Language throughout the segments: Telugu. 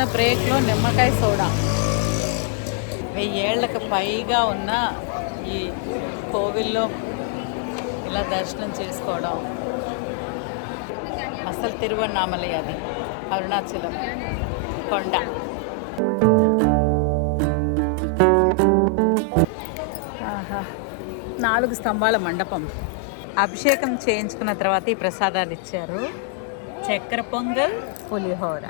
చిన్న బ్రేక్లో నిమ్మకాయ సోడా. వెయ్యేళ్ళకు పైగా ఉన్న ఈ కోవిల్లో ఇలా దర్శనం చేసుకోవడం. అసలు తిరువన్నామలై అది. అరుణాచలం. కొండ. ఆహా. నాలుగు స్తంభాల మండపం. అభిషేకం చేయించుకున్న తర్వాత ఈ ప్రసాదాలు ఇచ్చారు. చక్కెర pongal pulihora.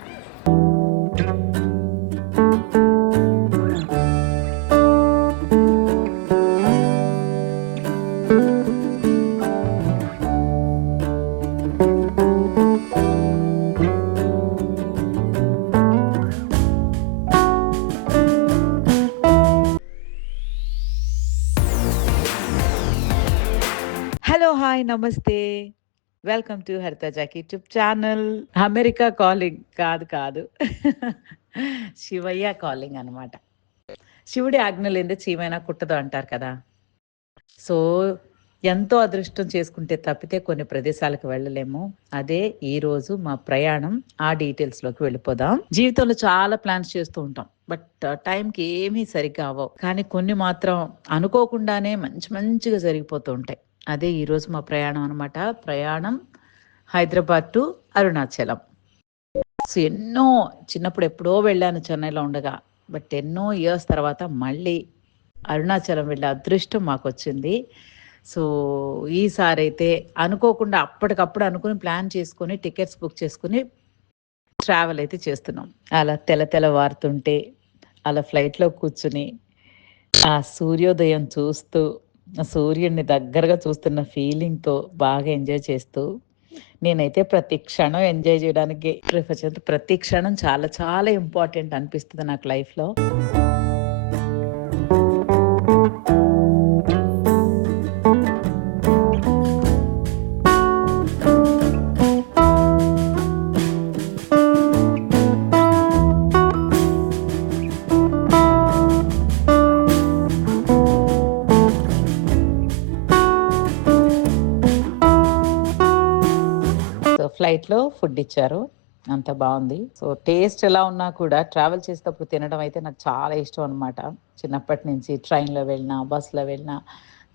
Hi namaste welcome to Haritha Jack YouTube channel America calling కాదు కాదు. శివయ్య కాలింగ్ అన్నమాట. శివుడి ఆజ్ఞలేందే చీమైనా కుట్టదు అంటారు కదా. సో ఎంతో అదృష్టం చేసుకుంటే తప్పితే కొన్ని ప్రదేశాలకు వెళ్ళలేము. అదే ఈ రోజు మా ప్రయాణం. ఆ డీటెయిల్స్లోకి వెళ్ళిపోదాం. జీవితంలో చాలా ప్లాన్స్ చేస్తూ ఉంటాం. బట్ టైంకి uh, ఏమీ సరిగ్గా అవ్వవు. కానీ కొన్ని మాత్రం అనుకోకుండానే మంచి మంచిగా జరిగిపోతూ ఉంటాయి. అదే ఈరోజు మా ప్రయాణం అనమాట ప్రయాణం హైదరాబాద్ టు అరుణాచలం. సో ఎన్నో చిన్నప్పుడు ఎప్పుడో వెళ్ళాను చెన్నైలో ఉండగా. బట్ ఎన్నో ఇయర్స్ తర్వాత మళ్ళీ అరుణాచలం వెళ్ళే అదృష్టం మాకు వచ్చింది సో ఈసారి అయితే అనుకోకుండా అప్పటికప్పుడు అనుకుని ప్లాన్ చేసుకొని టికెట్స్ బుక్ చేసుకుని ట్రావెల్ అయితే చేస్తున్నాం. అలా తెల తెల వారుతుంటే అలా ఫ్లైట్లో కూర్చుని ఆ సూర్యోదయం చూస్తూ సూర్యుడిని దగ్గరగా చూస్తున్న ఫీలింగ్తో బాగా ఎంజాయ్ చేస్తూ నేనైతే ప్రతి క్షణం ఎంజాయ్ చేయడానికి ప్రిఫర్ చేస్తే ప్రతి క్షణం చాలా చాలా ఇంపార్టెంట్ అనిపిస్తుంది నాకు లైఫ్లో. ఫుడ్ ఇచ్చారు. అంత బాగుంది. సో టేస్ట్ ఎలా ఉన్నా కూడా ట్రావెల్ చేసేటప్పుడు తినడం అయితే నాకు చాలా ఇష్టం అనమాట చిన్నప్పటి నుంచి ట్రైన్లో వెళ్ళినా బస్సులో వెళ్ళినా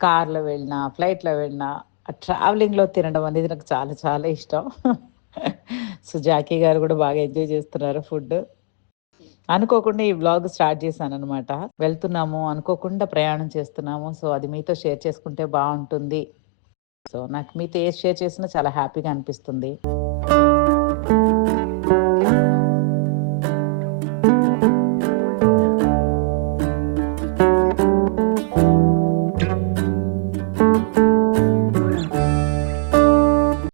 కార్లో వెళ్ళినా ఫ్లైట్లో వెళ్ళినా ఆ ట్రావెలింగ్లో తినడం అనేది నాకు చాలా చాలా ఇష్టం. సో జాకీ గారు కూడా బాగా ఎంజాయ్ చేస్తున్నారు ఫుడ్. అనుకోకుండా ఈ వ్లాగ్ స్టార్ట్ చేశాను అనమాట వెళ్తున్నాము అనుకోకుండా ప్రయాణం చేస్తున్నాము. సో అది మీతో షేర్ చేసుకుంటే బాగుంటుంది. సో నాకు మీతో ఏ షేర్ చేసినా చాలా హ్యాపీగా అనిపిస్తుంది.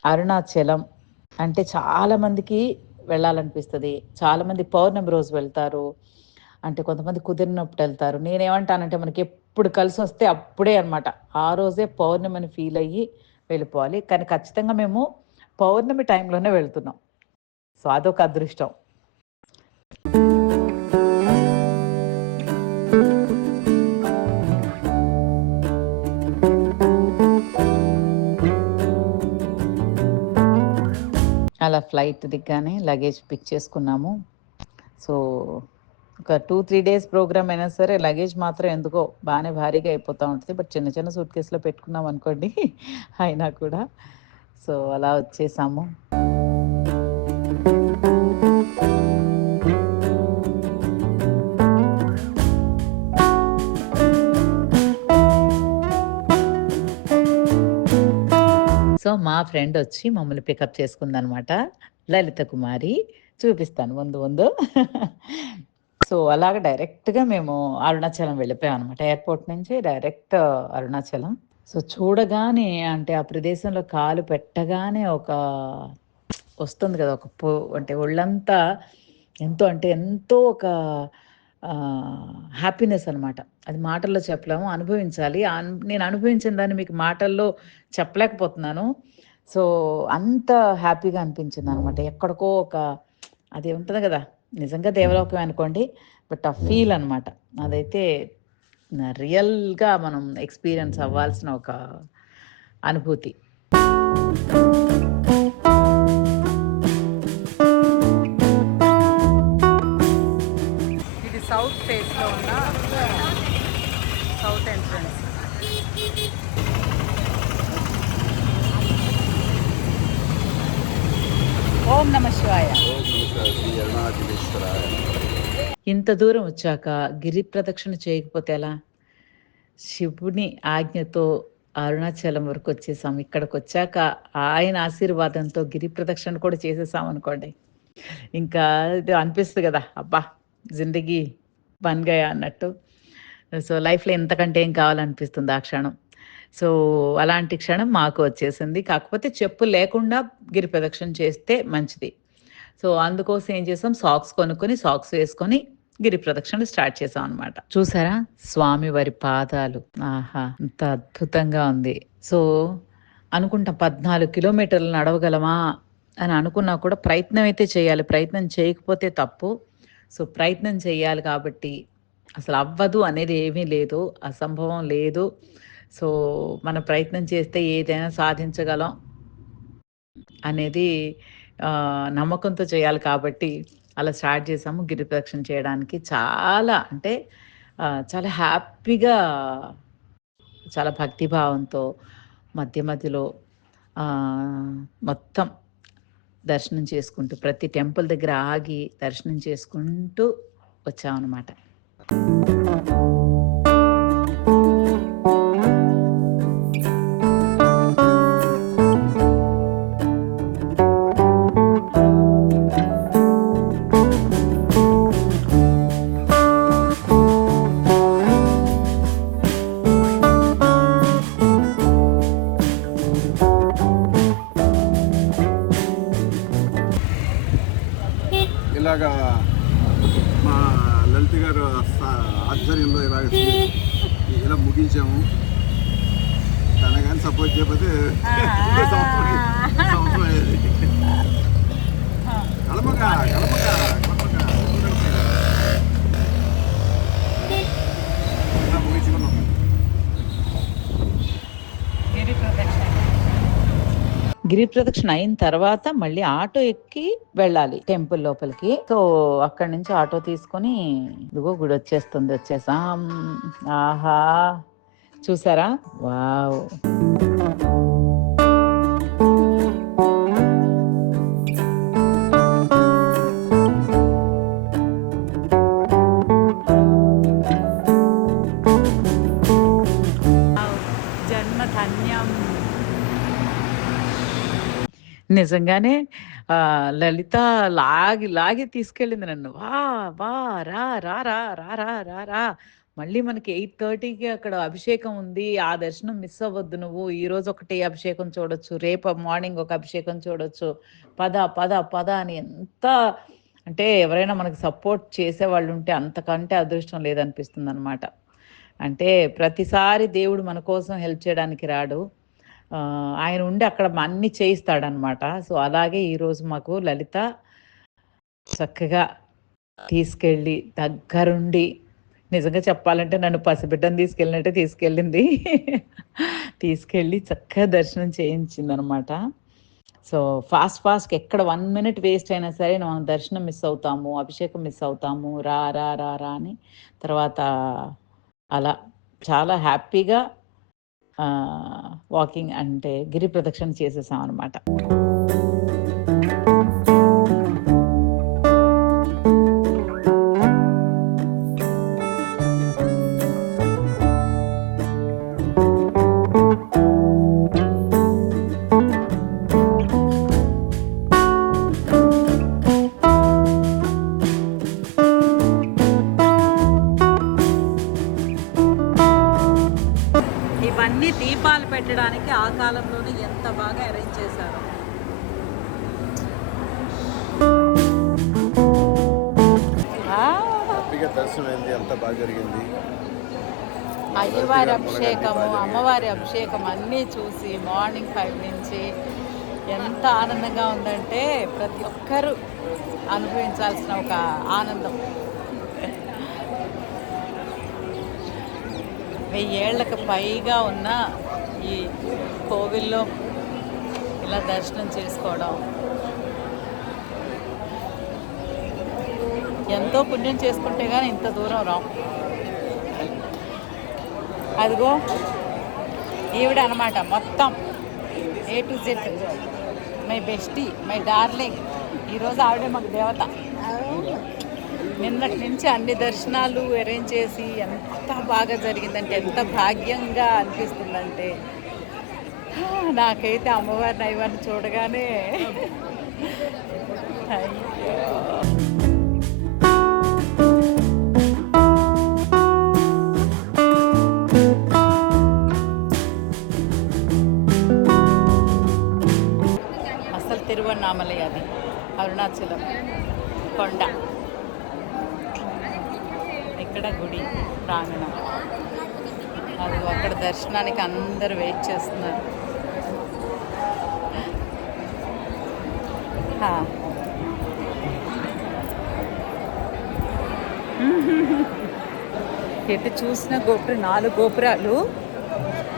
అరుణాచలం అంటే చాలా మందికి వెళ్ళాలనిపిస్తుంది. చాలా మంది పౌర్ణమి రోజు వెళ్తారు. అంటే కొంతమంది కుదిరినప్పుడు వెళ్తారు. నేనేమంటానంటే మనకి ఎప్పుడు కలిసి వస్తే అప్పుడే అనమాట ఆ రోజే పౌర్ణమిని ఫీల్ అయ్యి వెళ్ళిపోవాలి. కానీ ఖచ్చితంగా మేము పౌర్ణమి టైంలోనే వెళ్తున్నాం. సో అదొక అదృష్టం. అలా ఫ్లైట్ దిగ్గానే లగేజ్ పిక్ చేసుకున్నాము. సో ఒక టూ త్రీ డేస్ ప్రోగ్రామ్ అయినా సరే లగేజ్ మాత్రం ఎందుకో బాగానే భారీగా అయిపోతూ ఉంటుంది. బట్ చిన్న చిన్న సూట్ కేసులో పెట్టుకున్నాం అనుకోండి అయినా కూడా. సో అలా వచ్చేసాము. సో మా ఫ్రెండ్ వచ్చి మమ్మల్ని పికప్ చేసుకుందనమాట. లలిత కుమారి. చూపిస్తాను ముందు ముందు. సో అలాగ డైరెక్ట్గా మేము అరుణాచలం వెళ్ళిపోయాం అనమాట ఎయిర్పోర్ట్ నుంచి డైరెక్ట్ అరుణాచలం. సో చూడగానే అంటే ఆ ప్రదేశంలో కాలు పెట్టగానే ఒక వస్తుంది కదా ఒక పో అంటే ఒళ్ళంతా ఎంతో అంటే ఎంతో ఒక హ్యాపీనెస్ అనమాట. అది మాటల్లో చెప్పలేము అనుభవించాలి. అన్- నేను అనుభవించిన దాన్ని మీకు మాటల్లో చెప్పలేకపోతున్నాను. సో అంత హ్యాపీగా అనిపించింది అనమాట ఎక్కడికో ఒక అది ఉంటుంది కదా నిజంగా దేవలోకం అనుకోండి బట్ ఆ ఫీల్ అనమాట అదైతే రియల్గా మనం ఎక్స్పీరియన్స్ అవ్వాల్సిన ఒక అనుభూతి. ఓం నమ శివాయ. ఇంత దూరం వచ్చాక గిరి ప్రదక్షిణ చేయకపోతే ఎలా? శివుని ఆజ్ఞతో అరుణాచలం వరకు వచ్చేసాం. ఇక్కడికి వచ్చాక ఆయన ఆశీర్వాదంతో గిరి ప్రదక్షిణ కూడా చేసేసాం అనుకోండి. ఇంకా ఇది అనిపిస్తుంది కదా అబ్బా జిందగీ బన్ గయా అన్నట్టు. సో లైఫ్లో ఎంతకంటే ఏం కావాలనిపిస్తుంది ఆ క్షణం? సో అలాంటి క్షణం మాకు వచ్చేసింది. కాకపోతే చెప్పు లేకుండా గిరి ప్రదక్షిణ చేస్తే మంచిది. సో అందుకోసం ఏం చేసాం? సాక్స్ కొనుక్కొని సాక్స్ వేసుకొని గిరి ప్రదక్షిణ స్టార్ట్ చేసాం అనమాట చూసారా? స్వామి వారి పాదాలు. ఆహా అంత అద్భుతంగా ఉంది. సో అనుకుంటాం పద్నాలుగు కిలోమీటర్లు నడవగలమా అని అనుకున్నా కూడా ప్రయత్నం అయితే చేయాలి. ప్రయత్నం చేయకపోతే తప్పు. సో ప్రయత్నం చేయాలి కాబట్టి అసలు అవ్వదు అనేది ఏమీ లేదు. అసంభవం లేదు. సో మన ప్రయత్నం చేస్తే ఏదైనా సాధించగలం అనేది నమ్మకంతో చేయాలి కాబట్టి అలా స్టార్ట్ చేసాము. గిరి ప్రదక్షిణ చేయడానికి చాలా అంటే చాలా హ్యాపీగా చాలా భక్తిభావంతో మధ్య మధ్యలో మొత్తం దర్శనం చేసుకుంటూ ప్రతి టెంపుల్ దగ్గర ఆగి దర్శనం చేసుకుంటూ వచ్చామన్నమాట. ఆధ్వర్యంలో ఇలాగ చే- ఇలా ముగించాము తన కానీ సపోర్ట్ చేయకపోతే ఇంకో సంవత్సరం సంవత్సరం అయ్యేది కలమక కలమక గిరి ప్రదక్షిణ అయిన తర్వాత మళ్ళీ ఆటో ఎక్కి వెళ్ళాలి టెంపుల్ లోపలికి. సో అక్కడి నుంచి ఆటో తీసుకొని ఇదిగో గుడి వచ్చేస్తుంది వచ్చేసాం. ఆహా. చూసారా? వావ్. నిజంగానే లలిత లాగి లాగి తీసుకెళ్ళింది నన్ను. వా వా రా రా రా రా రా రా రా. మళ్ళీ మనకి ఎయిట్ థర్టీకి అక్కడ అభిషేకం ఉంది. ఆ దర్శనం మిస్ అవ్వద్దు నువ్వు. ఈ రోజు ఒకటి అభిషేకం చూడొచ్చు. రేపు మార్నింగ్ ఒక అభిషేకం చూడొచ్చు. పద పద పద అని ఎంత అంటే ఎవరైనా మనకి సపోర్ట్ చేసే వాళ్ళు ఉంటే అంతకంటే అదృష్టం లేదనిపిస్తుంది అనమాట అంటే ప్రతిసారి దేవుడు మన కోసం హెల్ప్ చేయడానికి రాడు. ఆయన ఉండి అక్కడ అన్ని చేయిస్తాడనమాట. సో అలాగే ఈరోజు మాకు లలిత చక్కగా తీసుకెళ్ళి దగ్గరుండి నిజంగా చెప్పాలంటే నన్ను పసిబిడ్డను తీసుకెళ్ళినట్టే తీసుకెళ్ళింది. తీసుకెళ్ళి చక్కగా దర్శనం చేయించింది అనమాట సో ఫాస్ట్ ఫాస్ట్ ఎక్కడ వన్ మినిట్ వేస్ట్ అయినా సరే మనం దర్శనం మిస్ అవుతాము అభిషేకం మిస్ అవుతాము రా రా రా రా అని తర్వాత అలా చాలా హ్యాపీగా వాకింగ్ అంటే గిరి ప్రదక్షిణ చేసేసాం అనమాట కాలంలోనే ఎంత బాగా అరేంజ్ చేశారు. అయ్యవారి అభిషేకము అమ్మవారి అభిషేకం అన్నీ చూసి మార్నింగ్ ఫైవ్ నుంచి ఎంత ఆనందంగా ఉందంటే ప్రతి ఒక్కరూ అనుభవించాల్సిన ఒక ఆనందం. వెయ్యేళ్ళకు పైగా ఉన్న ఈ కోవిల్లో ఇలా దర్శనం చేసుకోవడం. ఎంతో పుణ్యం చేసుకుంటే కానీ ఇంత దూరం రాం. అదిగో ఈవిడ అనమాట మొత్తం A to Z my bestie my darling ఈరోజు ఆవిడే మాకు దేవత. నిన్నటి నుంచి అన్ని దర్శనాలు అరేంజ్ చేసి ఎంత బాగా జరిగిందంటే ఎంత భాగ్యంగా అనిపిస్తుందంటే. నాకైతే అమ్మవారిని అయ్యవారిని చూడగానే అసలు తిరువన్నామలై అది అరుణాచలం కొండ. ఇక్కడ గుడి ప్రాంగణం. అది అక్కడ దర్శనానికి అందరూ వెయిట్ చేస్తున్నారు. ఎటు చూసిన గోపురం నాలుగు గోపురాలు?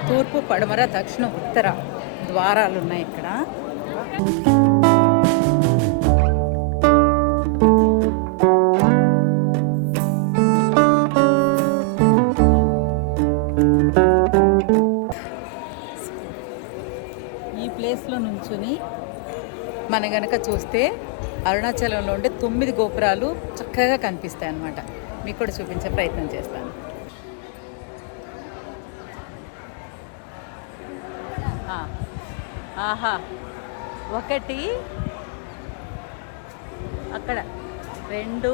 తూర్పు పడమర దక్షిణ ఉత్తర ద్వారాలు ఉన్నాయి ఇక్కడ. మనం గనక చూస్తే అరుణాచలంలో ఉండే తొమ్మిది గోపురాలు చక్కగా కనిపిస్తాయి అన్నమాట మీకు కూడా చూపించే ప్రయత్నం చేస్తాను. ఆహా ఒకటి అక్కడ రెండు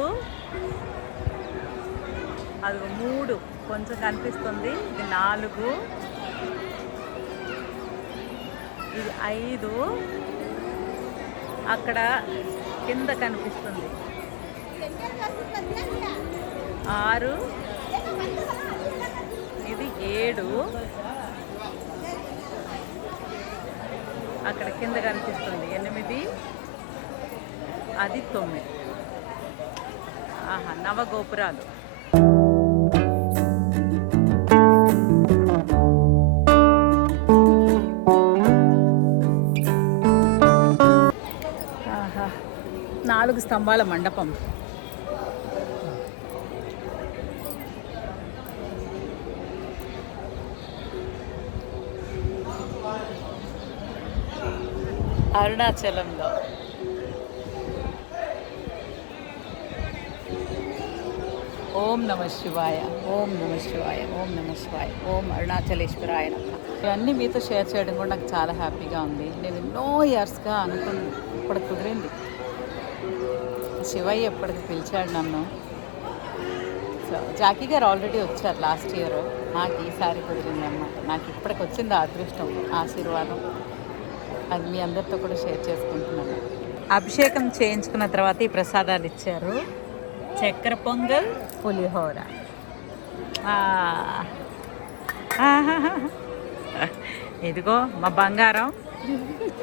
అది మూడు కొంచెం కనిపిస్తుంది ఇది నాలుగు ఇది ఐదు అక్కడ కింద కనిపిస్తుంది. ఆరు ఇది ఏడు. అక్కడ కింద కనిపిస్తుంది. ఎనిమిది అది తొమ్మిది. ఆహా నవగోపురాలు. స్తంభాల మండపం. అరుణాచలంలో. ఓం నమ శివాయ ఓం నమ శివాయ ఓం నమ శివాయ ఓం అరుణాచలేశ్వరాయ ఇవన్నీ మీతో షేర్ చేయడం కూడా నాకు చాలా హ్యాపీగా ఉంది. నేను ఎన్నో ఇయర్స్గా అనుకుని ఇప్పుడు కుదిరింది. శివయ్య ఎప్పటికి పిలిచాడు నన్ను. సో జాకీ గారు ఆల్రెడీ వచ్చారు లాస్ట్ ఇయర్ నాకు ఈసారి కుదిరింది అన్నమాట నాకు ఇప్పటికి వచ్చింది అదృష్టం ఆశీర్వాదం. అది మీ అందరితో కూడా షేర్ చేసుకుంటున్నాను. అభిషేకం చేయించుకున్న తర్వాత ఈ ప్రసాదాలు ఇచ్చారు. చక్కెర పొంగల్ పులిహోర. ఇదిగో మా బంగారం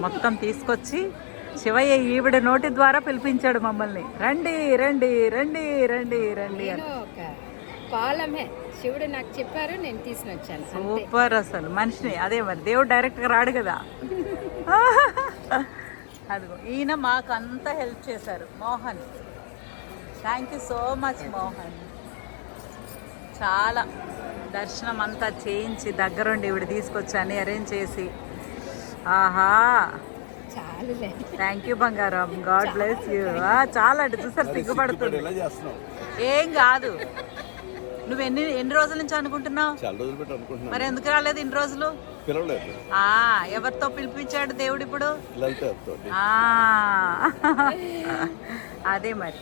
మొత్తం తీసుకొచ్చి శివయ్య ఈవిడ నోటి ద్వారా పిలిపించాడు మమ్మల్ని. రండి రండి రండి రండి రండి అని. కాలమే శివుడు నాకు చెప్పారు నేను తీసుకుని వచ్చాను. సూపర్ అసలు. మనిషిని అదే మరి దేవుడు డైరెక్ట్గా రాడు కదా. అదిగో ఈయన మాకు అంతా హెల్ప్ చేశారు. Mohan. Thank you so much Mohan. చాలా దర్శనం అంతా చేయించి దగ్గరుండి ఇవిడ తీసుకొచ్చి అన్ని అరేంజ్ చేసి. ఆహా. థ్యాంక్ యూ బంగారం. గాడ్ బ్లెస్ యూ చాలా అంటే చూసారు సిగ్గుపడుతుంది. ఏం కాదు. నువ్వు ఎన్ని ఎన్ని రోజుల నుంచి అనుకుంటున్నావు? మరి ఎందుకు రాలేదు ఇన్ని రోజులు? ఎవరితో పిలిపించాడు దేవుడు ఇప్పుడు? అదే మరి.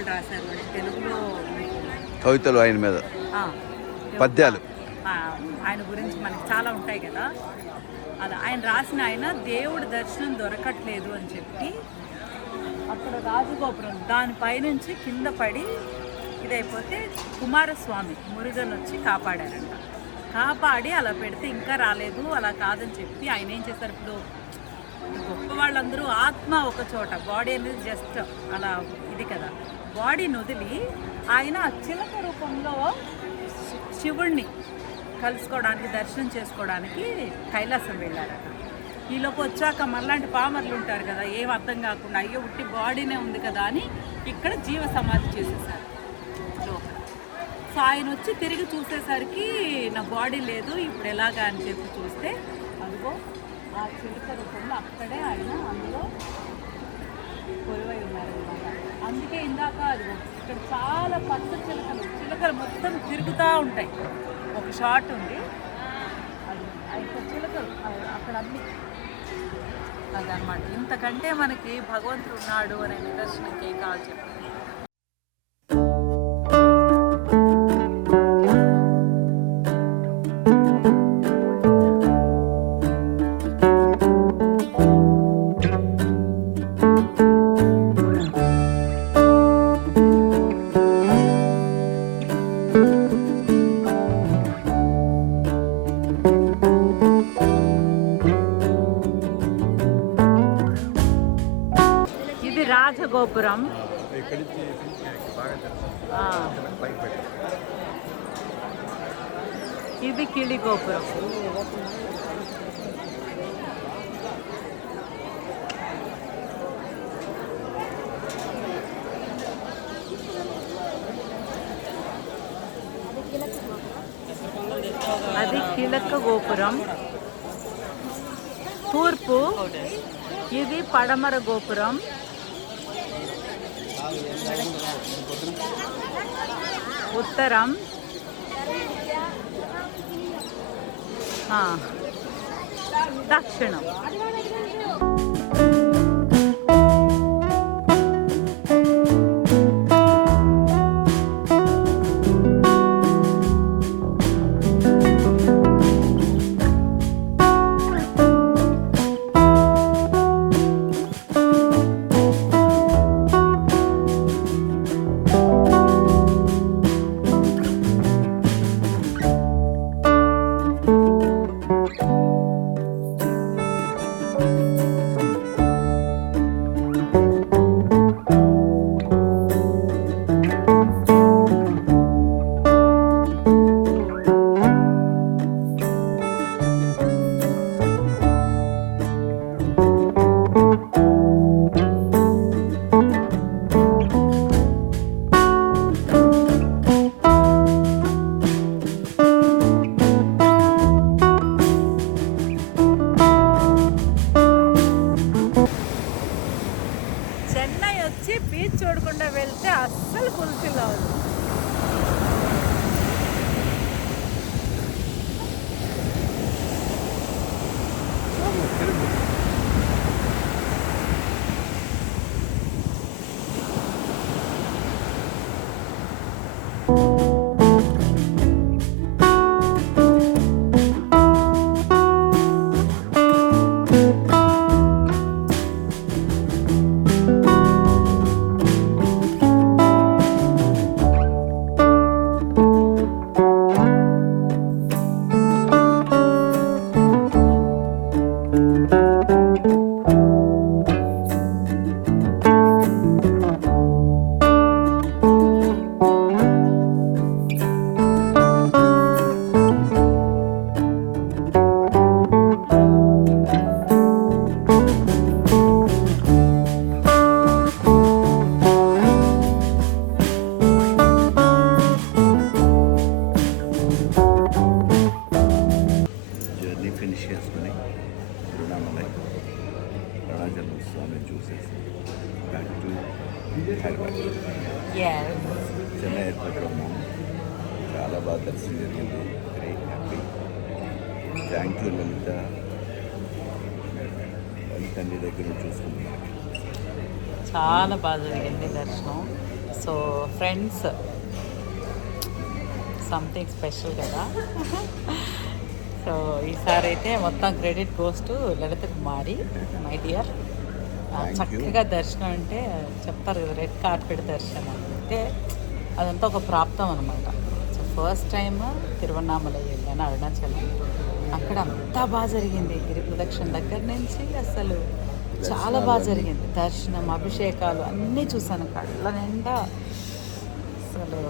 తిరుపుగలు రాశారు తెలుగులో కవితలు ఆయన మీద. పద్యాలు. ఆయన గురించి మనకి చాలా ఉంటాయి కదా. అలా ఆయన రాసిన ఆయన దేవుడి దర్శనం దొరకట్లేదు అని చెప్పి అక్కడ రాజగోపురం దానిపైనుంచి కింద పడి ఇదైపోతే కుమారస్వామి మురుగన్ వచ్చి కాపాడారంట. కాపాడి అలా పెడితే ఇంకా రాలేదు అలా కాదని చెప్పి ఆయన ఏం చేశారు ఇప్పుడు? గొప్ప వాళ్ళందరూ ఆత్మ ఒక చోట బాడీ అనేది జస్ట్ అలా ఉంది కదా. బాడీని వదిలి ఆయన ఆ చిలక రూపంలో శివుణ్ణి కలుసుకోవడానికి దర్శనం చేసుకోవడానికి కైలాసం వెళ్ళారట. ఈలోపు వచ్చాక మళ్ళాంటి పామర్లు ఉంటారు కదా ఏం అర్థం కాకుండా అయ్యో ఉట్టి బాడీనే ఉంది కదా అని ఇక్కడ జీవ సమాధి చేసేసారు. లోపల సో ఆయన వచ్చి తిరిగి చూసేసరికి నా బాడీ లేదు ఇప్పుడు ఎలాగా అని చెప్పి చూస్తే అదిగో ఆ చిలుక రూపంలో అక్కడే ఆయన అందులో కొలువై ఉన్నారనమాట అందుకే ఇందాక ఇక్కడ చాలా పచ్చ చిలకలు చిలకలు మొత్తం తిరుగుతూ ఉంటాయి. ఒక షాట్ ఉంది. అది చిలకలు అక్కడ అన్ని. అదనమాట ఇంతకంటే మనకి భగవంతుడు ఉన్నాడు అనే నిదర్శనంకి కాల్ కావాలి రాజగోపురం ఆ. ఇది కిళి గోపురం అది కిలక గోపురం తూర్పు ఇది పడమర గోపురం ఉత్తరం ఆ, దక్షిణం por curiosidade. బాగా జరిగింది హ్యాపీ థ్యాంక్ యూ లలిత దగ్గర చూసుకుంటున్నాను చాలా బాగా జరిగింది దర్శనం. సో ఫ్రెండ్స్ సంథింగ్ స్పెషల్ కదా. సో ఈసారి అయితే మొత్తం credit goes to Lalitha Kumari my dear. చక్కగా దర్శనం అంటే చెప్తారు కదా రెడ్ కార్పెట్ దర్శనం అంటే అదంతా ఒక ప్రాప్తం అనమాట ఫస్ట్ టైం తిరువన్నామలై వెళ్ళాను అరుణాచలం. అక్కడ అంతా బాగా జరిగింది. గిరి ప్రదక్షిణ దగ్గర నుంచి అసలు చాలా బాగా జరిగింది. దర్శనం అభిషేకాలు అన్నీ చూశాను. కళ్ళ నిండా అసలు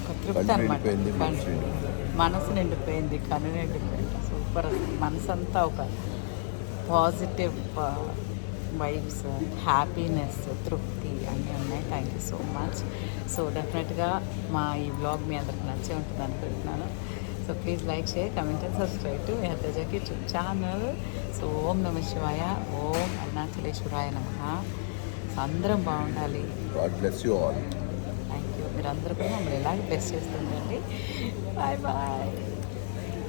ఒక తృప్తి అనమాట మనసు నిండిపోయింది. మనసు నిండిపోయింది కన్ను నిండిపోయింది. సూపర్ మనసు అంతా ఒక పాజిటివ్ వైబ్స్ హ్యాపీనెస్ తృప్తి అన్నీ ఉన్నాయి. Thank you so much so డెఫినెట్గా మా ఈ బ్లాగ్ మీ అందరికి నచ్చే ఉంటుంది అనుకుంటున్నాను. So please like share comment and subscribe to హెర్తజకి YouTube channel so Om Namah Shivaya. Om అరుణాచలేశ్వరాయ నమ. సో అందరం బాగుండాలి. థ్యాంక్ యూ మీరు అందరూ కూడా మమ్మల్ని ఇలాగే బ్లెస్ చేస్తుండండి. Bye bye